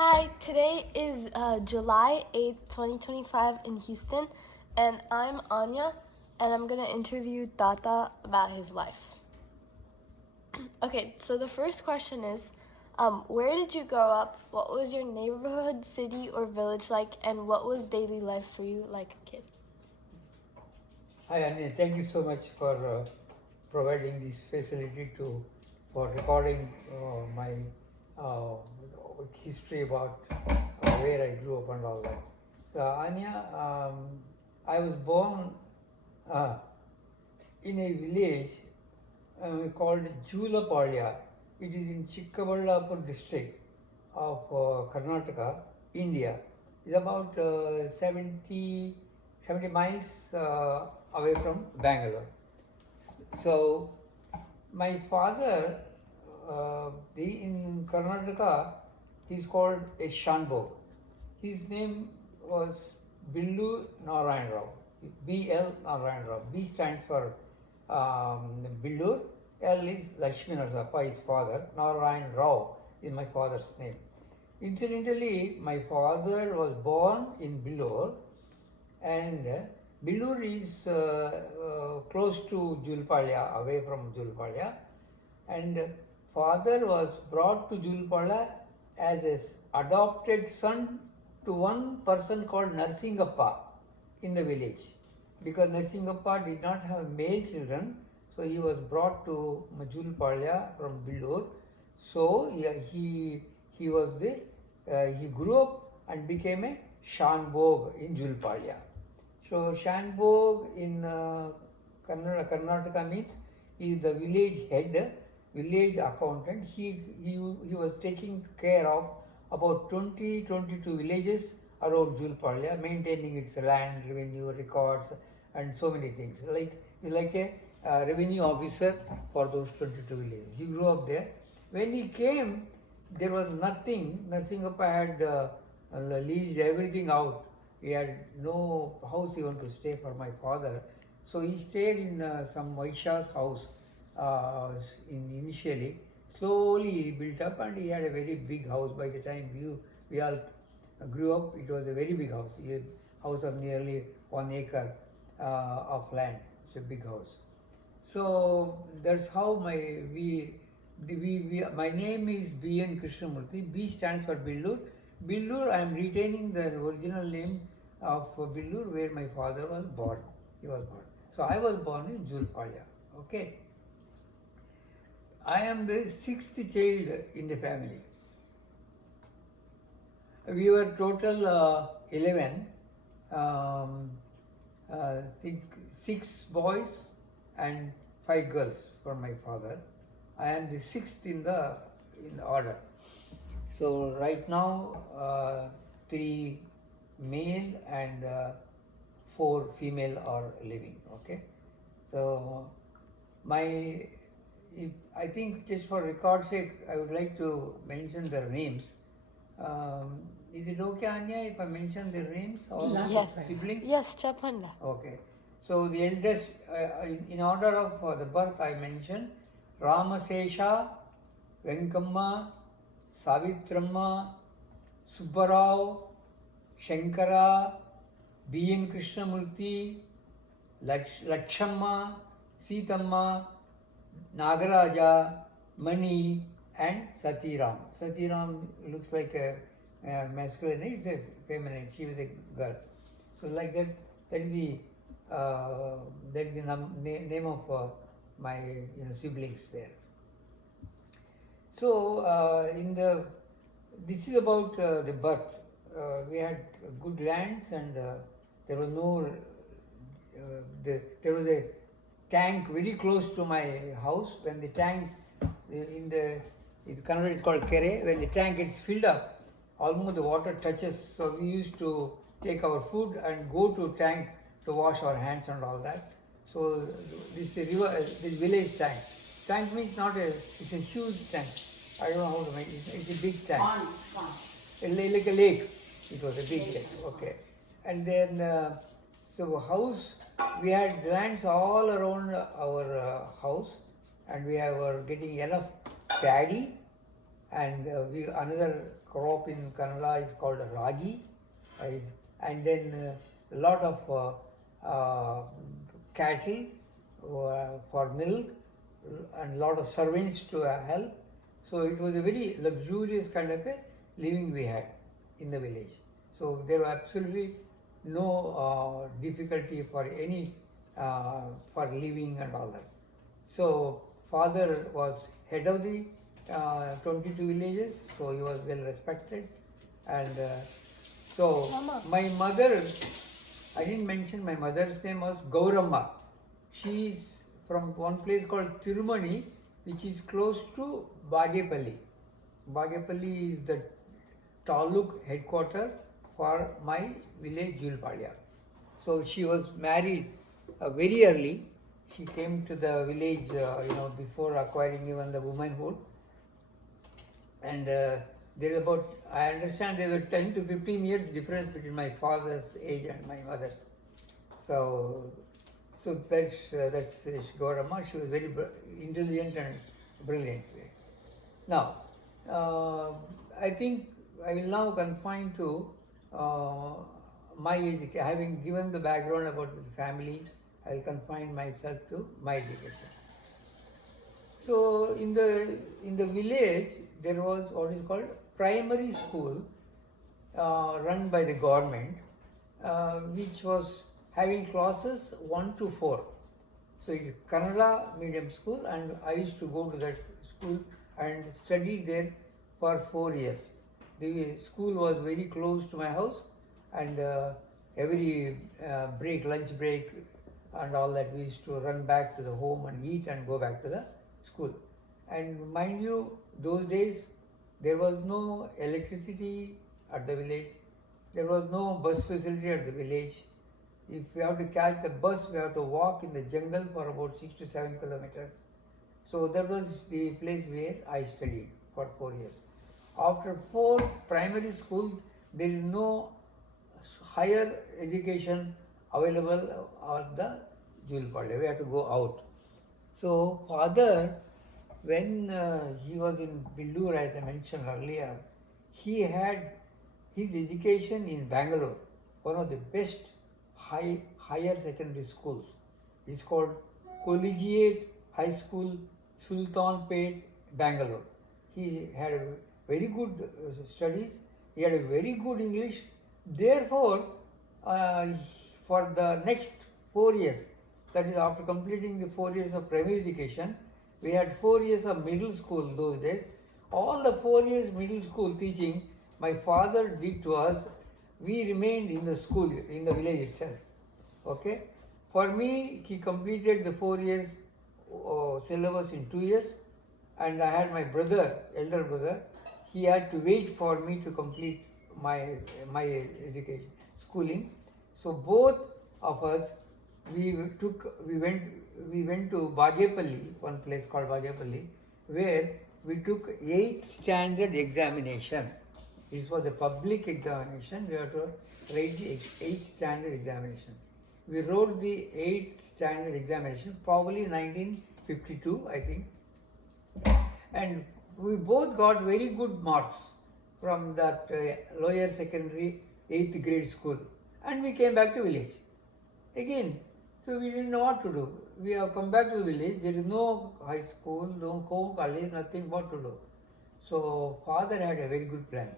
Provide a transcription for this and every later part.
Hi, today is July 8th, 2025 in Houston, and I'm Anya, and I'm going to interview Tata about his life. Okay, so the first question is, where did you grow up? What was your neighborhood, city, or village like, and what was daily life for you like a kid? Hi, Anya. Thank you so much for providing this facility for recording my uh, history about where I grew up and all that. So, Anya, I was born uh, in a village called Julapalya. It is in Chikkaballapur district of Karnataka, India. It's about 70 miles away from Bangalore. So, my father, in Karnataka, he's called a Shanbo. His name was Billu Narayan Rao. B.L. Narayan Rao. B stands for Billur. L is Lakshmi Narsappa, his father. Narayan Rao is my father's name. Incidentally, my father was born in Billur, and Billur is close to Julpalya, away from Julpalya, and father was brought to Julpalya as an adopted son to one person called Narsingappa in the village, because Narsingappa did not have male children, so he was brought to Julpalya from Billur. So he was he grew up and became a Shanbog in Julpalya. So Shanbog in Karnataka means he is the village head, village accountant. He was taking care of about 22 villages around Julpalya, maintaining its land, revenue, records, and so many things. Like a revenue officer for those 22 villages. He grew up there. When he came, there was nothing. Narsingappa had leased everything out. He had no house even to stay for my father. So he stayed in some Vaishya's house initially. Slowly he built up, and he had a very big house. By the time we all grew up, it was a very big house. A house of nearly 1 acre of land. It's a big house. So that's how my name is B.N. Krishnamurthy. B stands for Billur. Billur, I am retaining the original name of Billur where my father was born. He was born. So I was born in Julpalya. Okay. I am the sixth child in the family. We were total 11. Um, I think 6 boys and 5 girls for my father. I am the sixth in the order. So right now, 3 male and 4 female are living. Okay. So my, if, I think just for record's sake, I would like to mention their names. Is it okay, Anya, if I mention their names? All Yes. siblings? Yes, Chapanda. Okay. So the eldest, in order of the birth, I mentioned Ramasesha, Venkamma, Savitramma, Subbarao, Shankara, B.N. Krishnamurthy, Lakshamma, Sitamma, Nagaraja, Mani, and Satiram. Satiram looks like a masculine, it's a feminine, she was a girl. So like that, that is the name of my siblings there. So this is about the birth. We had good lands, and there was no there was a tank very close to my house. When the tank in Kannada it's called kere, when the tank gets filled up, almost the water touches. So we used to take our food and go to tank to wash our hands and all that. So this river, this village tank. Tank means not a, it's a huge tank. I don't know how to make it. It's a big tank. Like a lake. It was a big lake. Okay. And then, so house, we had lands all around our house, and we were getting enough paddy, and we another crop in Kannada is called ragi, and then a lot of cattle for milk and a lot of servants to help. So it was a very luxurious kind of a living we had in the village. So there were absolutely no difficulty for any for living and all that. So father was head of the 22 villages, so he was well respected, and so Mama. my mother, I didn't mention my mother's name was Gauramma. She is from one place called Tirumani, which is close to Bagepalli. Bagepalli is the taluk headquarter for my village Julpadia. So she was married very early. She came to the village, before acquiring even the womanhood. And there is about, I understand there is a 10 to 15 years difference between my father's age and my mother's. So, that's Gaurama. She was very intelligent and brilliant. Now, I think I will now confine to uh, my education. Having given the background about the family, I will confine myself to my education. So in the village there was what is called primary school run by the government, which was having classes 1 to 4. So it is Kannada medium school, and I used to go to that school and study there for 4 years. The school was very close to my house, and every lunch break, and all that, we used to run back to the home and eat and go back to the school. And mind you, those days there was no electricity at the village, there was no bus facility at the village. If we have to catch the bus, we have to walk in the jungle for about 6 to 7 kilometers. So that was the place where I studied for 4 years. After 4 primary schools, there is no higher education available at the Julpade. We have to go out. So father, when he was in Billur, as I mentioned earlier, he had his education in Bangalore, one of the best higher secondary schools. It's called Collegiate High School, Sultanpet, Bangalore. He had a very good studies. He had a very good English. Therefore, uh, for the next 4 years, that is after completing the 4 years of primary education, we had 4 years of middle school those days. All the 4 years middle school teaching my father did to us, we remained in the school, in the village itself. Okay? For me, he completed the 4 years syllabus in 2 years, and I had my brother, elder brother, he had to wait for me to complete my education, schooling. So both of us, we went to Bagepalli, one place called Bagepalli, where we took 8th standard examination. This was a public examination. We had to write the 8th standard examination. We wrote the 8th standard examination, probably 1952, I think. And we both got very good marks from that lower secondary 8th grade school. And we came back to village. Again, so we didn't know what to do. We have come back to the village. There is no high school, no college, nothing what to do. So father had a very good plan.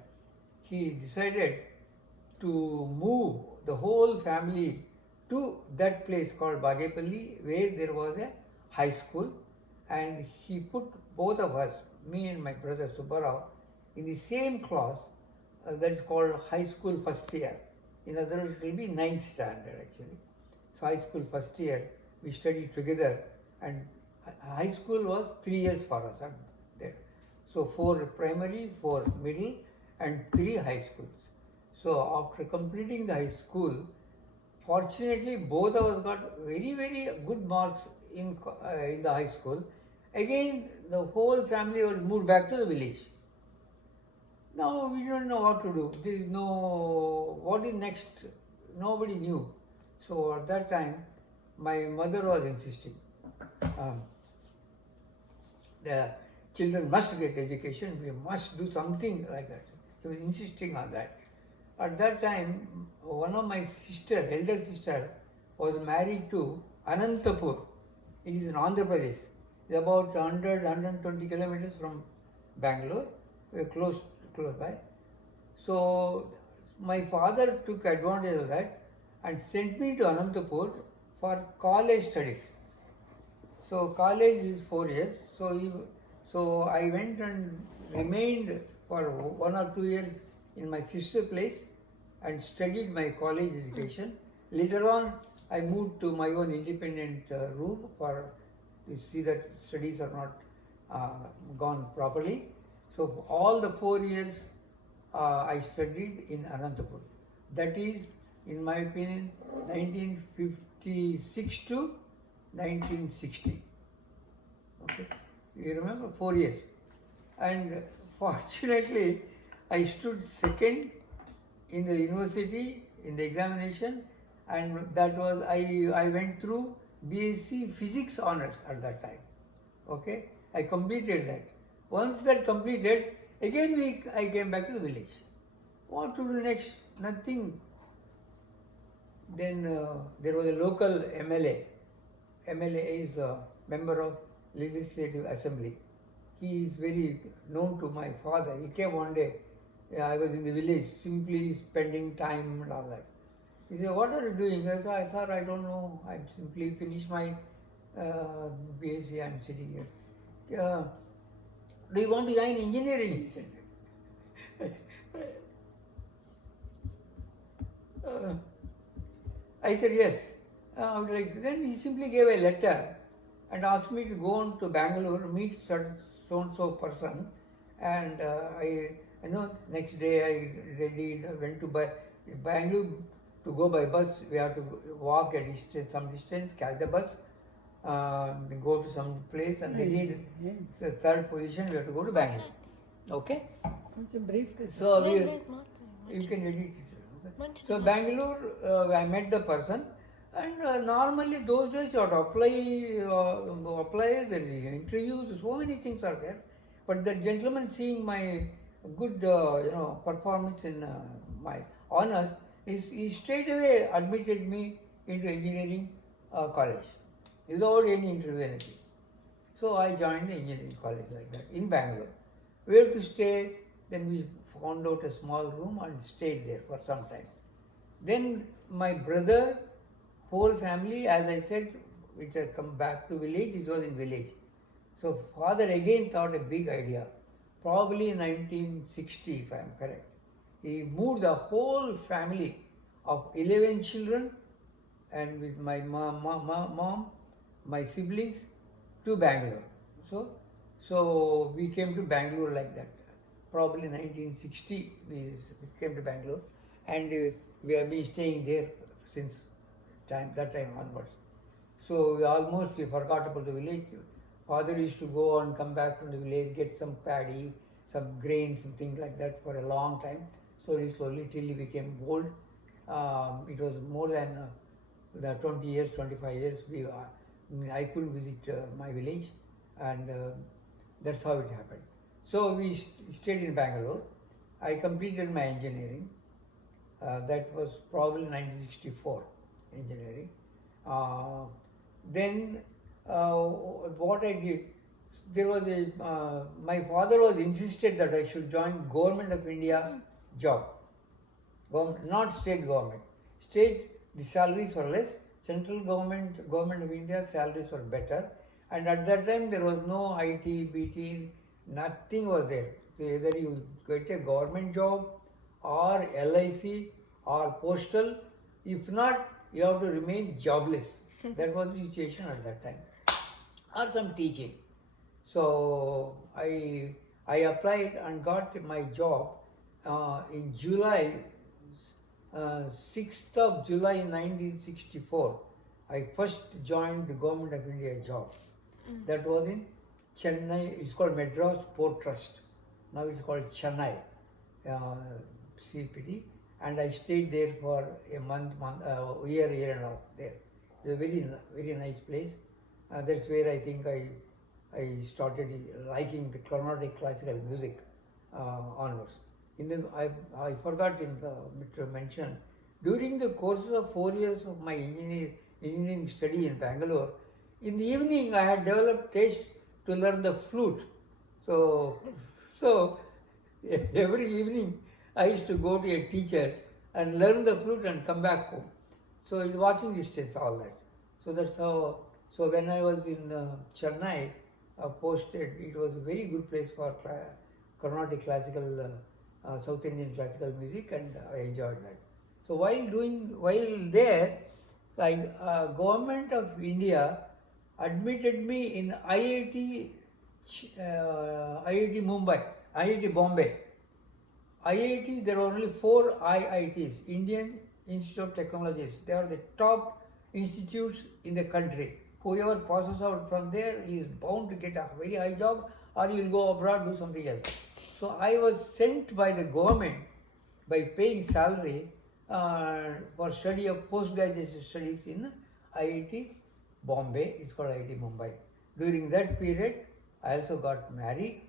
He decided to move the whole family to that place called Bagepalli, where there was a high school, and he put both of us, me and my brother Subbarao, in the same class that is called high school first year. In other words, it will be 9th standard actually. So high school first year, we studied together, and high school was 3 years for us there. So 4 primary, 4 middle, and 3 high schools. So after completing the high school, fortunately both of us got very, very good marks in the high school. Again, the whole family was moved back to the village. Now we don't know what to do. There is no, what is next? Nobody knew. So at that time, my mother was insisting, the children must get education, we must do something like that. She was insisting on that. At that time, one of my sister, elder sister, was married to Anantapur. It is in Andhra Pradesh. It's about 120 kilometers from Bangalore, close, close by. So my father took advantage of that and sent me to Anantapur for college studies. So college is 4 years. So I went and remained for 1 or 2 years in my sister place and studied my college education. Later on, I moved to my own independent room for to see that studies are not gone properly. So all the 4 years I studied in Anantapur. That is, in my opinion, 1956 to 1960. Okay, you remember 4 years, and fortunately, I stood second in the university in the examination, and that was I went through BSc Physics honors at that time. Okay, I completed that. Once that completed, again I came back to the village. What to do next? Nothing. Then there was a local MLA. MLA is a member of Legislative Assembly. He is very known to my father. He came one day. I was in the village, simply spending time and all that. He said, "What are you doing?" I said, "Sir, I don't know. I'm simply finished my BSc. I'm sitting here." Do you want to join engineering? He said. uh, I said yes. Then he simply gave a letter and asked me to go on to Bangalore, meet so and so person, and next day I ready went to Bangalore to go by bus. We have to walk a distance, some distance, catch the bus, then go to some place, and again the third position we have to go to Bangalore. Okay. It's a brief. So you can edit it. Okay. So Bangalore, I met the person, and normally those days you have to apply the interviews. So many things are there, but the gentleman, seeing my good performance in my honors, he straight away admitted me into engineering college without any interview anything. So I joined the engineering college like that in Bangalore. Where to stay? Then we found out a small room and stayed there for some time. Then my brother, whole family, as I said, which had come back to village, it was in village. So father again thought a big idea, probably in 1960 if I am correct. He moved the whole family of 11 children and with my mom, my siblings to Bangalore. So we came to Bangalore like that. Probably 1960 we came to Bangalore, and we have been staying there since that time onwards. So we forgot about the village. Father used to go and come back from the village, get some paddy, some grains and things like that for a long time. Slowly till he became old. It was more than the 20 years, 25 years. I could visit my village, and that's how it happened. So we stayed in Bangalore. I completed my engineering. That was probably 1964 engineering. Then what I did, there was my father was insisted that I should join Government of India job, not state government. State, the salaries were less. Central government of India salaries were better. And at that time there was no IT, BT, nothing was there. So either you get a government job or LIC or postal. If not, you have to remain jobless. That was the situation at that time. Or some teaching. So I applied and got my job in July, 6th of July 1964. I first joined the Government of India job. That was in Chennai. It's called Madras Port Trust. Now it's called Chennai CPT. And I stayed there for a year and a half there. It's a very nice place. That's where I think I started liking the Carnatic classical music onwards. In the, I forgot in the to mention, during the course of 4 years of my engineering study in Bangalore, in the evening I had developed taste to learn the flute. So, so every evening I used to go to a teacher and learn the flute and come back home. So it's walking distance, all that. So that's how. So when I was in Chennai, posted, it was a very good place for Carnatic classical, South Indian classical music, and I enjoyed that. So while there, like government of India admitted me in IIT, IIT Mumbai, IIT Bombay. IIT, there are only four IITs, Indian Institute of Technologies. They are the top institutes in the country. Whoever passes out from there is bound to get a very high job, or he will go abroad, do something else. So I was sent by the government by paying salary for study of postgraduate studies in IIT Bombay. It's called IIT Mumbai. During that period, I also got married.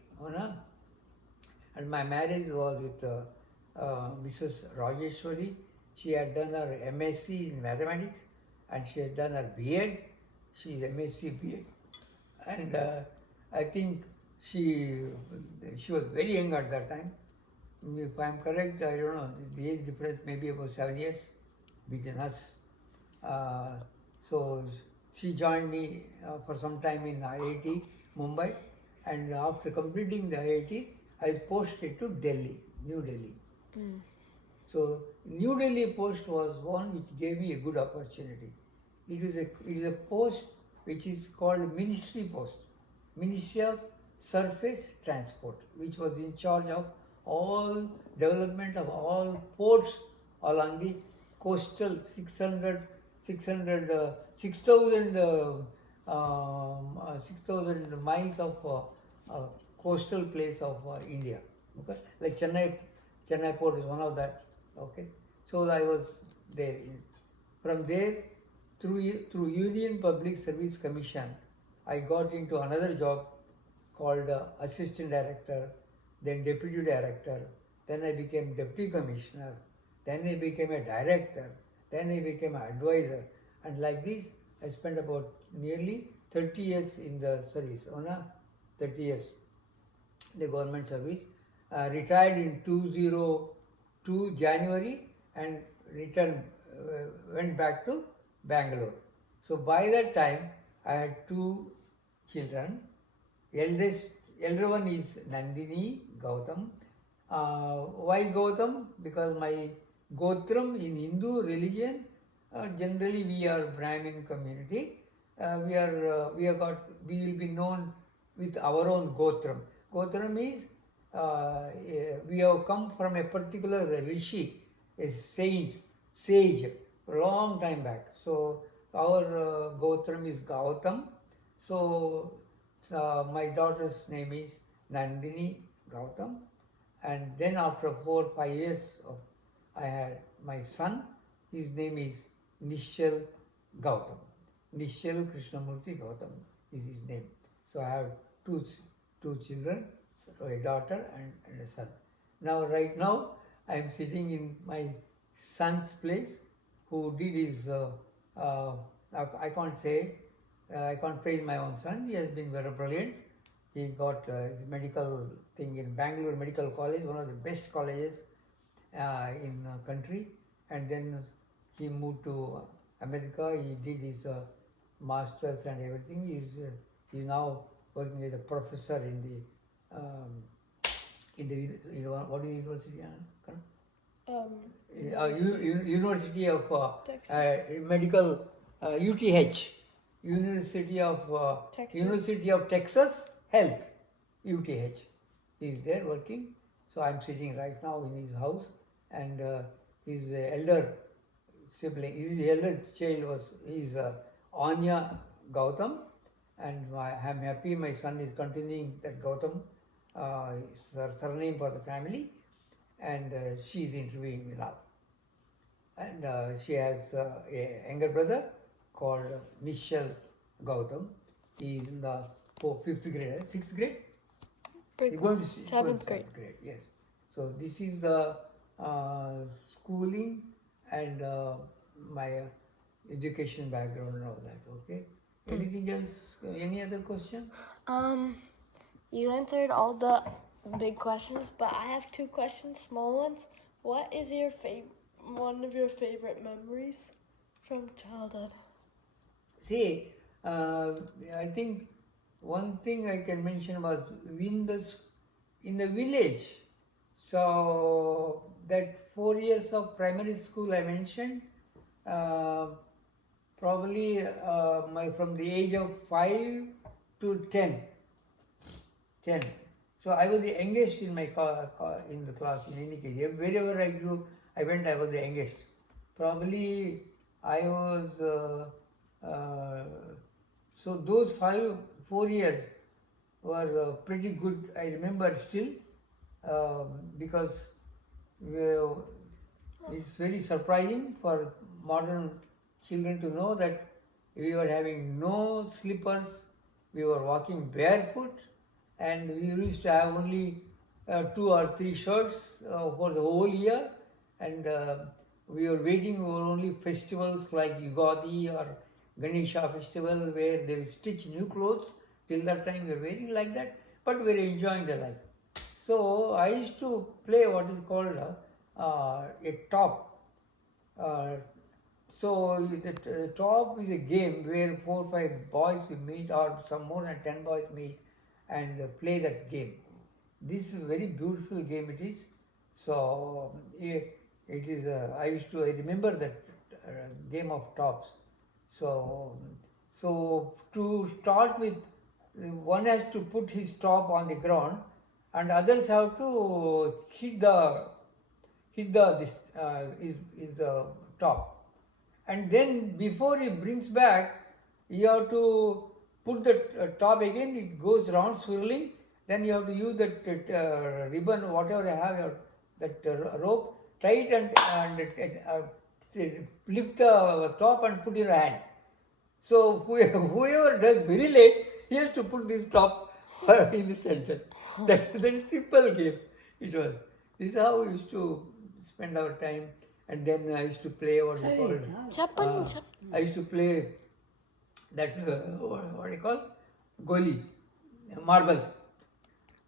And my marriage was with Mrs. Rajeshwari. She had done her MSc in mathematics and she had done her B.Ed. She is MSc B.Ed. And I think she she was very young at that time. If I am correct, I don't know, the age difference may be about 7 years between us. Uh, so she joined me for some time in IIT Mumbai, and after completing the IIT, I was posted to Delhi, New Delhi. So New Delhi post was one which gave me a good opportunity. It is a post which is called Ministry Post, Ministry of Surface Transport, which was in charge of all development of all ports along the coastal 6,000 miles of coastal place of India. Okay, like Chennai port is one of that. Okay, so I was there. From there, through Union Public Service Commission, I got into another job called assistant director, then deputy director, then I became deputy commissioner, then I became a director, then I became an advisor, and like this, I spent about nearly 30 years in the service. 30 years the government service. Retired in 2002 January and returned, went back to Bangalore. So by that time, I had two children. Eldest, elder one is Nandini Gautam. Why Gautam? Because my Gotram in Hindu religion, generally we are Brahmin community. We will be known with our own Gotram. Gotram is we have come from a particular rishi, a saint, sage, a long time back. So our Gotram is Gautam. So my daughter's name is Nandini Gautam, and then after 4 or 5 years of, I had my son. His name is Nishal Gautam. Nishal Krishnamurti Gautam is his name. So I have two children, a daughter and a son. Now, right now, I am sitting in my son's place, who did his. Uh, I can't say. I can't praise my own son. He has been very brilliant. He got his medical thing in Bangalore Medical College, one of the best colleges in country, and then he moved to America. He did his masters and everything. He's now working as a professor in the what is the university? University of Medical UTH, University of University of Texas Health, UTH. He is there working. So I'm sitting right now in his house, and his elder sibling, his elder child is Anya Gautam, and I'm happy my son is continuing that Gautam surname for the family, and she is interviewing me now. And she has a younger brother called Nishal Gautam. He is in the fifth grade, sixth grade. He's going to Seventh grade. Yes. So this is the uh, schooling and my education background and all that. Okay. Anything else? Any other question? Um, you answered all the big questions, but I have two questions, small ones. What is your one of your favorite memories from childhood? See, I think one thing I can mention was in the village. So that 4 years of primary school I mentioned, uh, probably my from the age of 5 to 10, 10. So I was the youngest in my in the class in any case. Wherever I grew, I went, I was the youngest. Probably I was, so those 4 years were pretty good. I remember still because we- it's very surprising for modern children to know that we were having no slippers, we were walking barefoot, and we used to have only 2 or 3 shirts for the whole year, and we were waiting for only festivals like Yugadi or Ganesha festival where they will stitch new clothes. Till that time we were waiting like that, but we were enjoying the life. So I used to play what is called a top. Uh, so the top is a game where 4 or 5 boys will meet, or some more than 10 boys meet, and play that game. This is a very beautiful game it is. So it is. I used to. I remember that game of tops. So so to start with, one has to put his top on the ground, and others have to hit the this is the top, and then before he brings back, you have to put the top again. It goes round swirling. Then you have to use that ribbon, whatever you have, that rope, tie it and lift the top and put in your hand. So whoever does very late, he has to put this top in the center. That is simple game. It was. This is how we used to spend our time. And then I used to play what we call. I used to play that what do you call goli, marble,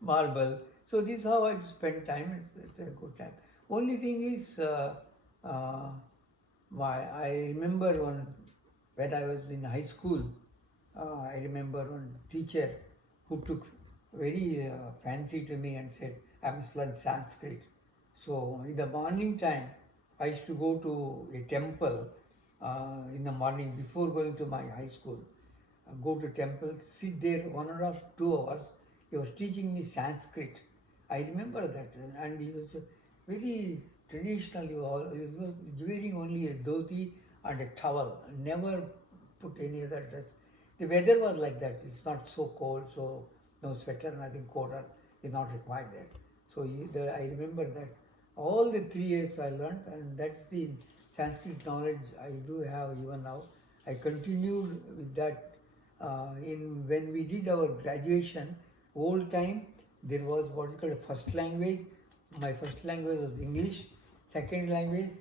marble. So this is how I spend time. It's a good time. Only thing is, uh, I remember when I was in high school. I remember one teacher who took very fancy to me and said, I must learn Sanskrit. So in the morning time, I used to go to a temple in the morning before going to my high school. Go to temple, sit there 1.5, 2 hours. He was teaching me Sanskrit. I remember that, and he was very traditional. He was wearing only a dhoti and a towel, never put any other dress. The weather was like that. It's not so cold, so no sweater, nothing colder is not required there. So I remember that all the 3 years I learned, and that's the Sanskrit knowledge I do have even now. I continued with that in when we did our graduation. Old time there was what is called a first language. My first language was English. Second language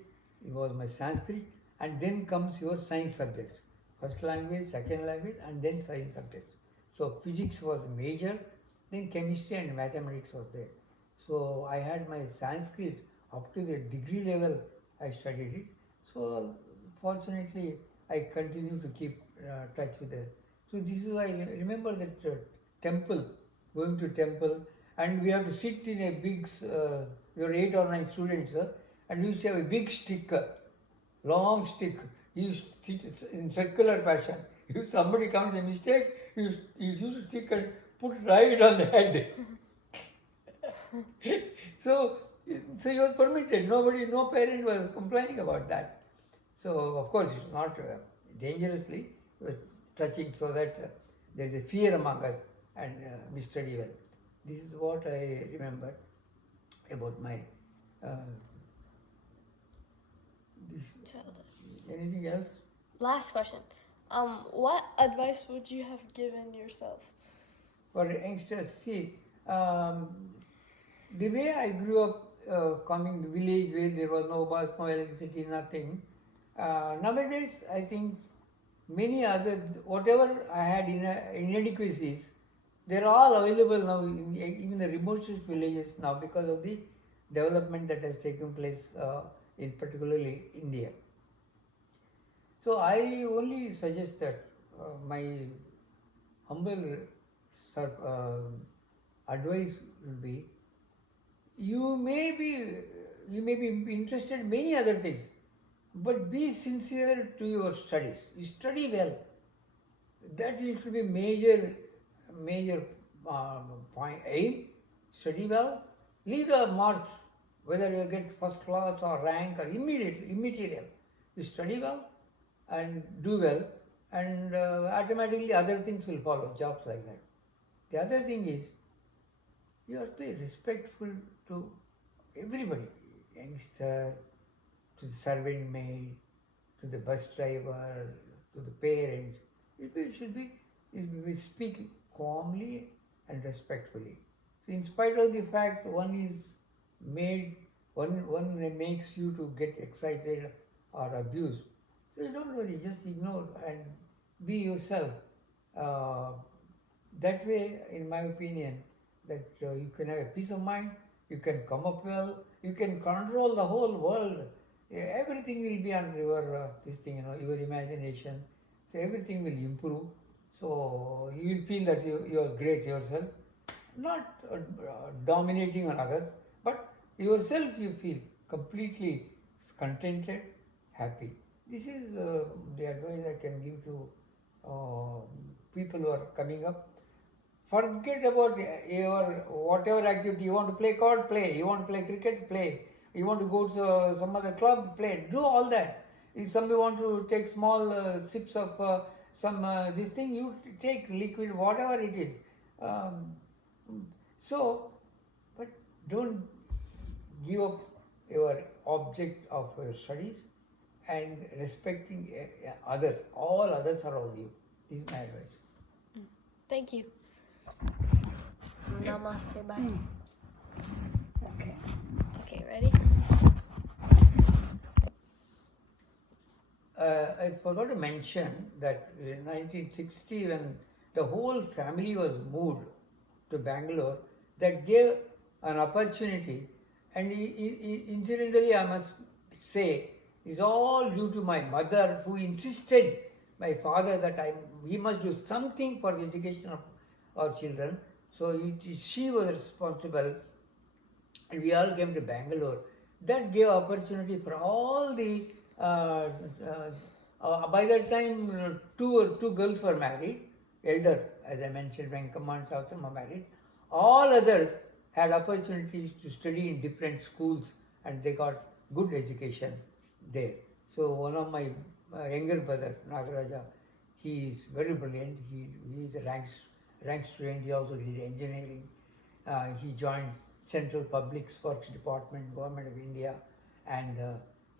was my Sanskrit, and then comes your science subjects. First language, second language, and then science subjects. So physics was major, then chemistry and mathematics was there. So I had my Sanskrit up to the degree level. I studied it. So fortunately, I continue to keep touch with it. So this is why I remember that temple, going to temple, and we have to sit in a big. We were 8 or 9 students, and we used to have a big stick, long stick. You used to sit in circular fashion. If somebody comes a mistake, you use a stick and put right on the head. so, so it was permitted. No parent was complaining about that. So of course it's not dangerously touching, so that there is a fear among us, and we study well. This is what I remember about my this. Childhood. Anything else? Last question. What advice would you have given yourself? For youngsters, see, the way I grew up coming village where there was no bus, no electricity, nothing. Nowadays, I think many other, whatever I had inadequacies, they're all available now in even the remotest villages now because of the development that has taken place in particularly India. So I only suggest that my humble advice will be you may be you may be interested in many other things, but be sincere to your studies. You study well. That should be major point aim. Study well. Leave the marks, whether you get first class or rank or immaterial. You study well and do well, and automatically other things will follow. Jobs like that. The other thing is you have to be respectful to everybody, youngster, to the servant maid, to the bus driver, to the parents. It should be speak calmly and respectfully. So in spite of the fact one is made, one makes you to get excited or abused. So don't worry, just ignore and be yourself. Uh, that way, in my opinion, that you can have a peace of mind, you can come up well, you can control the whole world. Everything will be under your this thing, your imagination. So everything will improve. So you will feel that you are great yourself, not dominating on others, but yourself you feel completely contented, happy. This is the advice I can give to uh, people who are coming up. Forget about your whatever activity. You want to play card, play. You want to play cricket, play. You want to go to some other club, play. Do all that. If somebody want to take small sips of some this thing, you take liquid, whatever it is. Um, so, but don't give up your object of your studies and respecting others, all others around you. This is my advice. Thank you. Namaste. Bye. Okay. Okay, ready? I forgot to mention that in 1960, when the whole family was moved to Bangalore, that gave an opportunity. And incidentally, I must say, it's all due to my mother who insisted, my father, that we must do something for the education of our children. So she was responsible, and we all came to Bangalore. That gave opportunity for all the. By that time, two girls were married. Elder, as I mentioned, Venkama and Sautram were married. All others had opportunities to study in different schools, and they got good education there. So one of my younger brother, Nagaraja, he is very brilliant. He is a rank student. He also did engineering. He joined Central Public Works Department, Government of India, and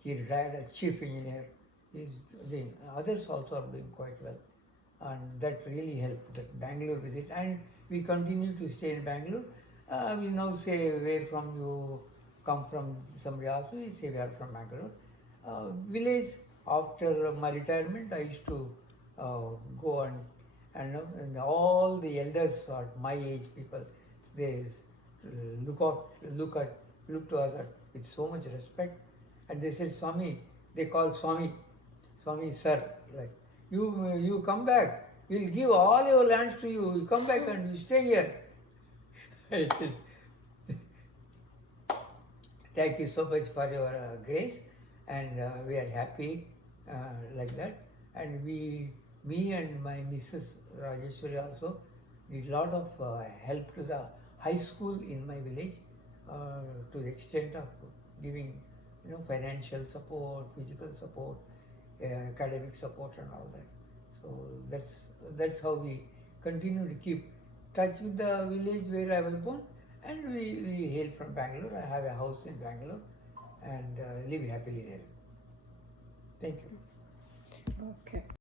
he retired as chief engineer. He's doing, others also are doing quite well, and that really helped. That Bangalore visit, and we continue to stay in Bangalore. We now say where from you come from, somebody asks, we say we are from Bangalore. Village, after my retirement, I used to go and all the elders or my age people, they look up, look to us with so much respect, and they said, Swami, they call Swami sir, like you come back, we'll give all your lands to you. You come back and you stay here. I said, thank you so much for your grace, and we are happy like that. And me and my Mrs. Rajeshwari also did lot of help to the high school in my village to the extent of giving, financial support, physical support, academic support, and all that. So that's how we continue to keep touch with the village where I was born, and we hail from Bangalore. I have a house in Bangalore and live happily there. Thank you. Okay.